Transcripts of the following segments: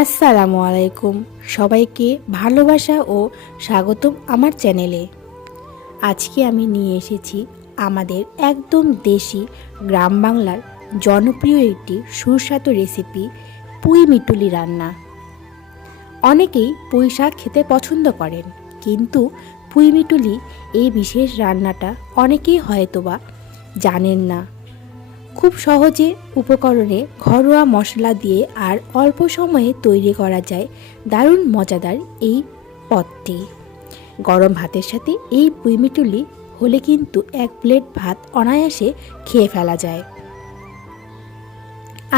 আসসালামু আলাইকুম। সবাইকে ভালোবাসা ও স্বাগতম আমার চ্যানেলে। আজকে আমি নিয়ে এসেছি আমাদের একদম দেশি গ্রাম বাংলার জনপ্রিয় একটি সুস্বাদু রেসিপি, পুঁই মিটুলি রান্না। অনেকেই পুঁই শাক খেতে পছন্দ করেন, কিন্তু পুঁই মিটুলি এই বিশেষ রান্নাটা অনেকেই হয়তোবা জানেন না। খুব সহজে উপকরণে ঘরোয়া মশলা দিয়ে আর অল্প সময়ে তৈরি করা যায় দারুণ মজাদার এই পদটি। গরম ভাতের সাথে এই পুঁই মিটুলি হলে কিন্তু এক প্লেট ভাত অনায়াসে খেয়ে ফেলা যায়।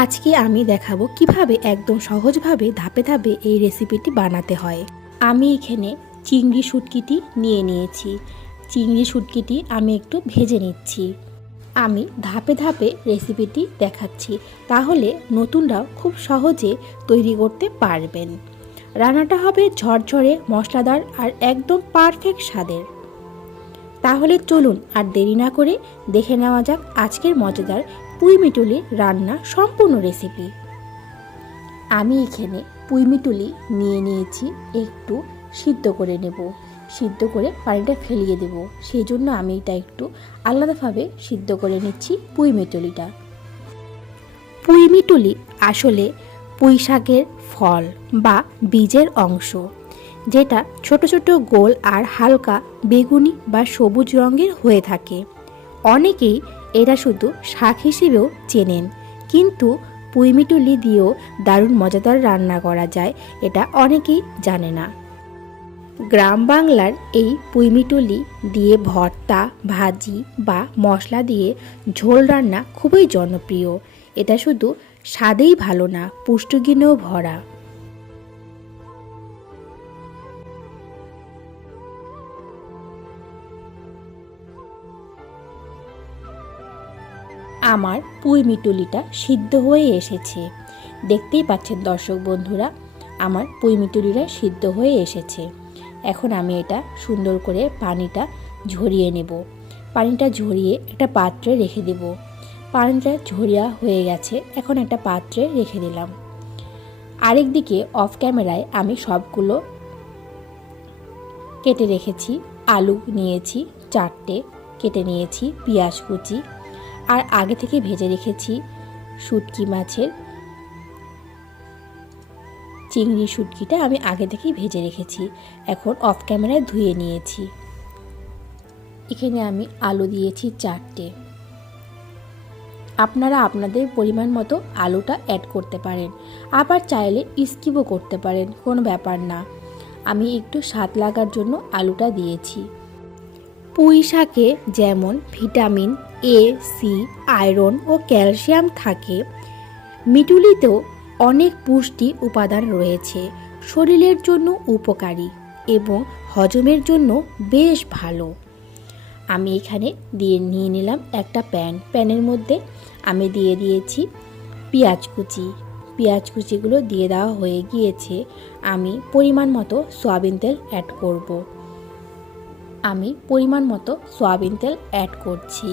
আজকে আমি দেখাবো কিভাবে একদম সহজভাবে ধাপে ধাপে এই রেসিপিটি বানাতে হয়। আমি এখানে চিংড়ি শুটকিটি নিয়ে নিয়েছি। চিংড়ি শুটকিটি আমি একটু ভেজে নিচ্ছি। আমি ধাপে ধাপে রেসিপিটি দেখাচ্ছি, তাহলে নতুনরাও খুব সহজে তৈরি করতে পারবেন। রান্নাটা হবে ঝরঝরে, মশলাদার আর একদম পারফেক্ট স্বাদের। তাহলে চলুন আর দেরি না করে দেখে নেওয়া যাক আজকের মজাদার পুঁই মিটুলি রান্না সম্পূর্ণ রেসিপি। আমি এখানে পুঁই মিটুলি নিয়ে নিয়েছি, একটু সিদ্ধ করে নেব। সিদ্ধ করে পানিটা ফেলিয়ে দেব, সেই জন্য আমি এটা একটু আলাদাভাবে সিদ্ধ করে নিচ্ছি পুঁই মিটুলিটা। পুঁই মিটুলি আসলে পুঁই শাকের ফল বা বীজের অংশ, যেটা ছোট ছোট গোল আর হালকা বেগুনি বা সবুজ রঙের হয়ে থাকে। অনেকেই এটা শুধু শাক হিসেবেও চেনেন, কিন্তু পুঁই মিটুলি দিয়েও দারুণ মজাদার রান্না করা যায়, এটা অনেকেই জানে না। গ্রাম বাংলার এই পুঁই মিটুলি দিয়ে ভর্তা, ভাজি বা মশলা দিয়ে ঝোল রান্না খুবই জনপ্রিয়। এটা শুধু স্বাদেই ভালো না, পুষ্টিগুণেও ভরা। আমার পুঁই মিটুলিটা সিদ্ধ হয়ে এসেছে। দেখতেই পাচ্ছেন দর্শক বন্ধুরা, আমার পুঁই মিটুলিটা সিদ্ধ হয়ে এসেছে। এখন আমি এটা সুন্দর করে পানিটা ঝরিয়ে নেব। পানিটা ঝরিয়ে একটা পাত্রে রেখে দেব। পানিটা ঝরিয়া হয়ে গেছে, এখন একটা পাত্রে রেখে দিলাম। আরেক দিকে অফ ক্যামেরায় আমি সবগুলো কেটে রেখেছি। আলু নিয়েছি 4টে, কেটে নিয়েছি পেঁয়াজ কুচি, আর আগে থেকে ভেজে রেখেছি শুটকি মাছের চিংড়ি শুটকিটা আমি আগে থেকেই ভেজে রেখেছি। এখন অফ ক্যামেরায় ধুয়ে নিয়েছি। এখানে আমি আলু দিয়েছি 4টে। আপনারা আপনাদের পরিমাণ মতো আলুটা অ্যাড করতে পারেন, আবার চাইলে স্কিপও করতে পারেন, কোনো ব্যাপার না। আমি একটু স্বাদ লাগার জন্য আলুটা দিয়েছি। পুঁই শাকে যেমন ভিটামিন এ, সি, আয়রন ও ক্যালসিয়াম থাকে, মিটুলিতেও অনেক পুষ্টি উপাদান রয়েছে। শরীরের জন্য উপকারী এবং হজমের জন্য বেশ ভালো। আমি এখানে নিয়ে নিলাম একটা প্যানের মধ্যে আমি দিয়ে দিয়েছি পেঁয়াজ কুচি। পেঁয়াজ কুচিগুলো দিয়ে দেওয়া হয়ে গিয়েছে। আমি পরিমাণ মতো সয়াবিন তেল অ্যাড করব। আমি পরিমাণ মতো সয়াবিন তেল অ্যাড করছি।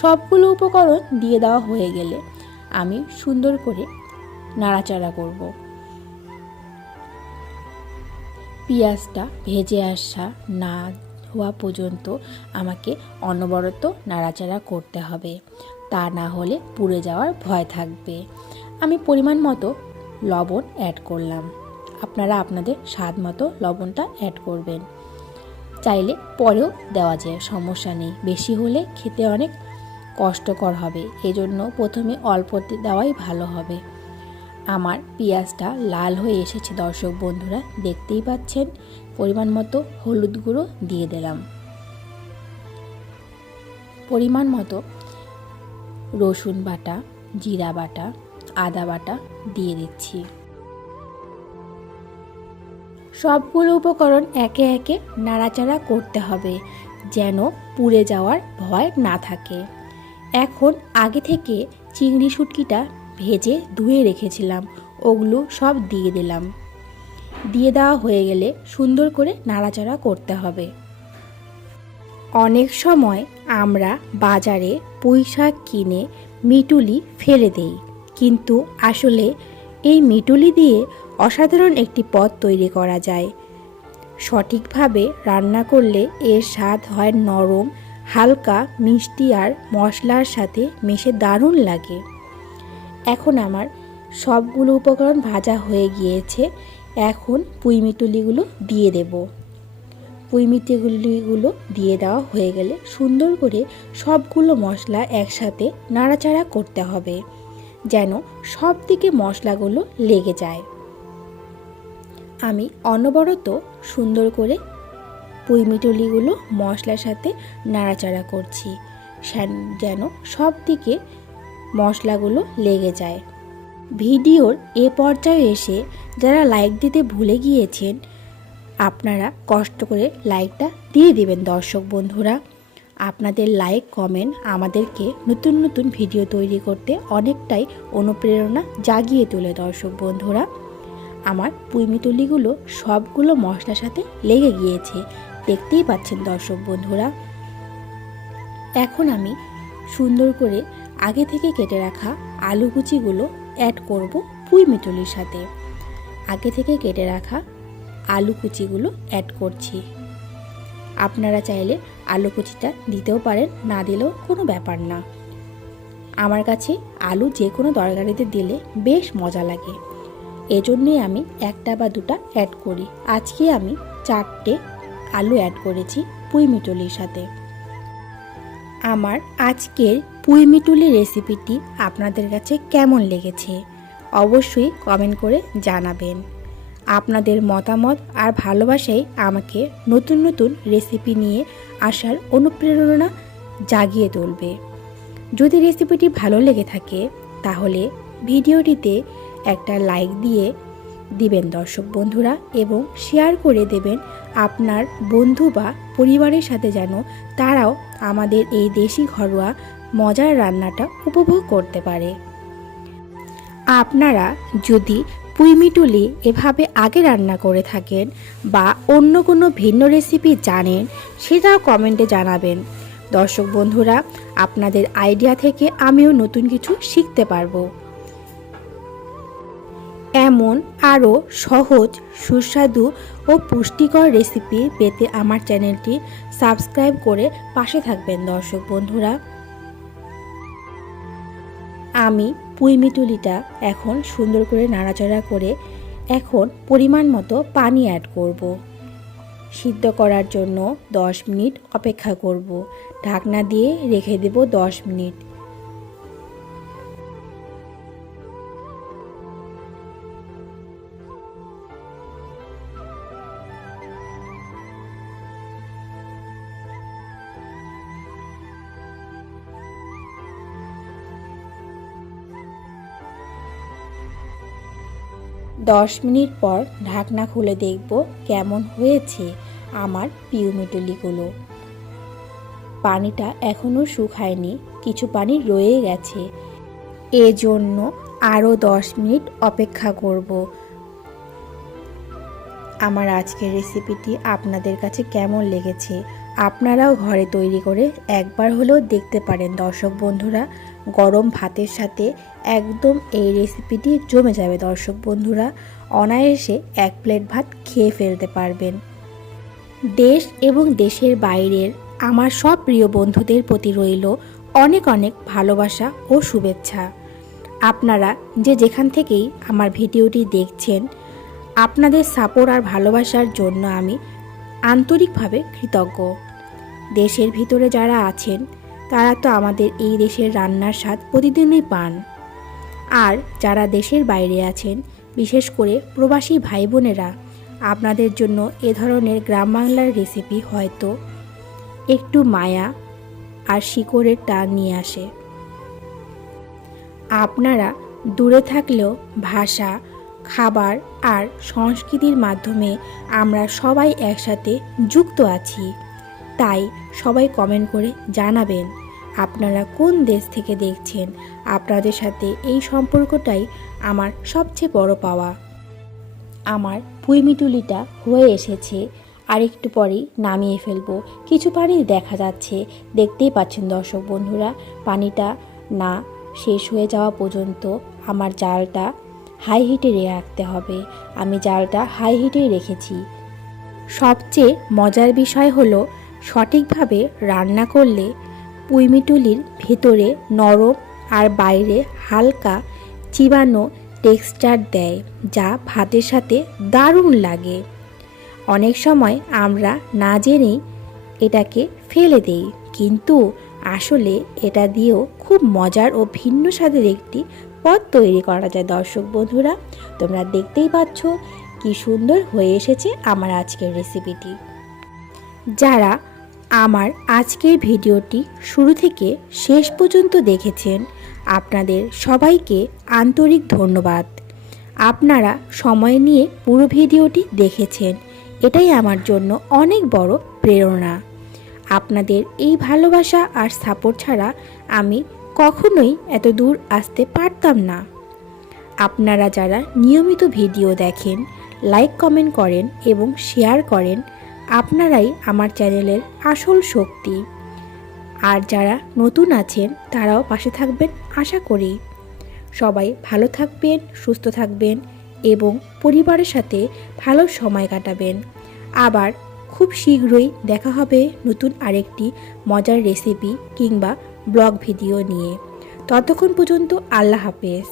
সবগুলো উপকরণ দিয়ে দেওয়া হয়ে গেলে আমি সুন্দর করে নাড়াচাড়া করব। পেঁয়াজটা ভেজে আসা না হওয়া পর্যন্ত আমাকে অনবরত নাড়াচাড়া করতে হবে, তা না হলে পুড়ে যাওয়ার ভয় থাকবে। আমি পরিমাণ মতো লবণ অ্যাড করলাম। আপনারা আপনাদের স্বাদ মতো লবণটা অ্যাড করবেন, চাইলে পরেও দেওয়া যায়, সমস্যা নেই। বেশি হলে খেতে অনেক কষ্টকর হবে, এজন্য প্রথমে অল্প দেওয়াই ভালো হবে। আমার পেঁয়াজটা লাল হয়ে এসেছে দর্শক বন্ধুরা, দেখতেই পাচ্ছেন। পরিমাণ মতো হলুদ গুঁড়ো দিয়ে দিলাম, পরিমাণ মতো রসুন বাটা, জিরা বাটা, আদা বাটা দিয়ে দিচ্ছি। সবগুলো উপকরণ একে একে নাড়াচাড়া করতে হবে, যেন পুড়ে যাওয়ার ভয় না থাকে। এখন আগে থেকে চিংড়ি শুটকিটা ভেজে ধুয়ে রেখেছিলাম, ওগুলো সব দিয়ে দিলাম। দিয়ে দেওয়া হয়ে গেলে সুন্দর করে নাড়াচাড়া করতে হবে। অনেক সময় আমরা বাজারে পুঁই শাক কিনে মিটুলি ফেলে দেই, কিন্তু আসলে এই মিটুলি দিয়ে অসাধারণ একটি পদ তৈরি করা যায়। সঠিকভাবে রান্না করলে এর স্বাদ হয় নরম, হালকা, মিষ্টি আর মশলার সাথে মিশে দারুণ লাগে। এখন আমার সবগুলো উপকরণ ভাজা হয়ে গিয়েছে। এখন পুঁই মিটুলিগুলো দিয়ে দেব। পুঁই মিটুলিগুলো দিয়ে দেওয়া হয়ে গেলে সুন্দর করে সবগুলো মশলা একসাথে নাড়াচাড়া করতে হবে, যেন সব দিকে মশলাগুলো লেগে যায়। আমি অনবরত সুন্দর করে পুঁই মিটুলিগুলো মশলার সাথে নাড়াচাড়া করছি, যেন সব দিকে মশলাগুলো লেগে যায়। ভিডিওর এ পর্যায়ে এসে যারা লাইক দিতে ভুলে গিয়েছেন, আপনারা কষ্ট করে লাইকটা দিয়ে দিবেন দর্শক বন্ধুরা। আপনাদের লাইক কমেন্ট আমাদেরকে নতুন নতুন ভিডিও তৈরি করতে অনেকটাই অনুপ্রেরণা জাগিয়ে তোলে দর্শক বন্ধুরা। আমার পুঁই মিটুলিগুলো সবগুলো মশলার সাথে লেগে গিয়েছে, দেখতেই পাচ্ছেন দর্শক বন্ধুরা। এখন আমি সুন্দর করে আগে থেকে কেটে রাখা আলু কুচিগুলো অ্যাড করব পুঁই মিটুলির সাথে। আগে থেকে কেটে রাখা আলু কুচিগুলো অ্যাড করছি। আপনারা চাইলে আলু কুচিটা দিতেও পারেন, না দিলেও কোনো ব্যাপার না। আমার কাছে আলু যে কোনো তরকারিতে দিলে বেশ মজা লাগে, এজন্যই আমি একটা বা দুটা অ্যাড করি। আজকে আমি 4টে আলু অ্যাড করেছি পুঁই মিটুলির সাথে। আমার আজকের পুঁই মিটুলি রেসিপিটি আপনাদের কাছে কেমন লেগেছে অবশ্যই কমেন্ট করে জানাবেন। আপনাদের মতামত আর ভালোবাসাই আমাকে নতুন নতুন রেসিপি নিয়ে আসার অনুপ্রেরণা জাগিয়ে তুলবে। যদি রেসিপিটি ভালো লেগে থাকে তাহলে ভিডিওটিতে একটা লাইক দিয়ে দিবেন দর্শক বন্ধুরা, এবং শেয়ার করে দেবেন আপনার বন্ধু বা পরিবারের সাথে, যেন তারাও আমাদের এই দেশি ঘরোয়া মজার রান্নাটা উপভোগ করতে পারে। আপনারা যদি পুঁই মিটুলি এভাবে আগে রান্না করে থাকেন বা অন্য কোনো ভিন্ন রেসিপি জানেন, সেটাও কমেন্টে জানাবেন দর্শক বন্ধুরা। আপনাদের আইডিয়া থেকে আমিও নতুন কিছু শিখতে পারবো। এমন আরও সহজ, সুস্বাদু ও পুষ্টিকর রেসিপি পেতে আমার চ্যানেলটি সাবস্ক্রাইব করে পাশে থাকবেন দর্শক বন্ধুরা। আমি পুঁই মিটুলিটা এখন সুন্দর করে নাড়াচাড়া করে এখন পরিমাণ মতো পানি অ্যাড করব। সিদ্ধ করার জন্য 10 মিনিট অপেক্ষা করব। ঢাকনা দিয়ে রেখে দেব 10 মিনিট। দশ মিনিট পর ঢাকনা খুলে দেখব কেমন হয়েছে আমার পুঁই মিটুলিগুলো। পানিটা এখনও শুকায়নি, কিছু পানি রয়ে গেছে, এজন্য আরও 10 মিনিট অপেক্ষা করব। আমার আজকের রেসিপিটি আপনাদের কাছে কেমন লেগেছে আপনারাও ঘরে তৈরি করে একবার হলেও দেখতে পারেন দর্শক বন্ধুরা। গরম ভাতের সাথে একদম এই রেসিপিটি জমে যাবে দর্শক বন্ধুরা। অনায়াসে 1 প্লেট ভাত খেয়ে ফেলতে পারবেন। দেশ এবং দেশের বাইরের আমার সব প্রিয় বন্ধুদের প্রতি রইল অনেক অনেক ভালোবাসা ও শুভেচ্ছা। আপনারা যেখান থেকেই আমার ভিডিওটি দেখছেন, আপনাদের সাপোর্ট আর ভালোবাসার জন্য আমি আন্তরিকভাবে কৃতজ্ঞ। দেশের ভিতরে যারা আছেন তারা তো আমাদের এই দেশের রান্নার স্বাদ প্রতিদিনই পান, আর যারা দেশের বাইরে আছেন, বিশেষ করে প্রবাসী ভাই বোনেরা, আপনাদের জন্য এ ধরনের গ্রাম বাংলার রেসিপি হয়তো একটু মায়া আর শিকড়ের টান নিয়ে আসে। আপনারা দূরে থাকলেও ভাষা, খাবার আর সংস্কৃতির মাধ্যমে আমরা সবাই একসাথে যুক্ত আছি। তাই সবাই কমেন্ট করে জানাবেন আপনারা কোন দেশ থেকে দেখছেন। আপনাদের সাথে এই সম্পর্কটাই আমার সবচেয়ে বড় পাওয়া। আমার পুঁই মিটুলিটা হয়ে এসেছে, আর একটু পরেই নামিয়ে ফেলবো। কিছু পানি দেখা যাচ্ছে, দেখতেই পাচ্ছেন দর্শক বন্ধুরা। পানিটা না শেষ হয়ে যাওয়া পর্যন্ত আমার জালটা হাই হিটে রাখতে হবে। আমি জালটা হাই হিটেই রেখেছি। সবচেয়ে মজার বিষয় হলো সঠিকভাবে রান্না করলে পুঁইমিটুলির ভেতরে নরম আর বাইরে হালকা চিবানো টেক্সচার দেয়, যা ভাতের সাথে দারুণ লাগে। অনেক সময় আমরা না জেনেই এটাকে ফেলে দেই, কিন্তু আসলে এটা দিয়েও খুব মজার ও ভিন্ন স্বাদের একটি পদ তৈরি করা যায়। দর্শক বন্ধুরা, তোমরা দেখতেই পাচ্ছ কি সুন্দর হয়ে এসেছে আমার আজকের রেসিপিটি। যারা আমার আজকের ভিডিওটি শুরু থেকে শেষ পর্যন্ত দেখেছেন, আপনাদের সবাইকে আন্তরিক ধন্যবাদ। আপনারা সময় নিয়ে পুরো ভিডিওটি দেখেছেন, এটাই আমার জন্য অনেক বড় প্রেরণা। আপনাদের এই ভালোবাসা আর সাপোর্ট ছাড়া আমি কখনোই এত দূর আসতে পারতাম না। আপনারা যারা নিয়মিত ভিডিও দেখেন, লাইক কমেন্ট করেন এবং শেয়ার করেন, আপনারাই আমার চ্যানেলের আসল শক্তি। আর যারা নতুন আছেন তারাও পাশে থাকবেন আশা করি। সবাই ভালো থাকবেন, সুস্থ থাকবেন এবং পরিবারের সাথে ভালো সময় কাটাবেন। আবার খুব শীঘ্রই দেখা হবে নতুন আরেকটি মজার রেসিপি কিংবা ব্লগ ভিডিও নিয়ে। ততক্ষণ পর্যন্ত আল্লাহ হাফেজ।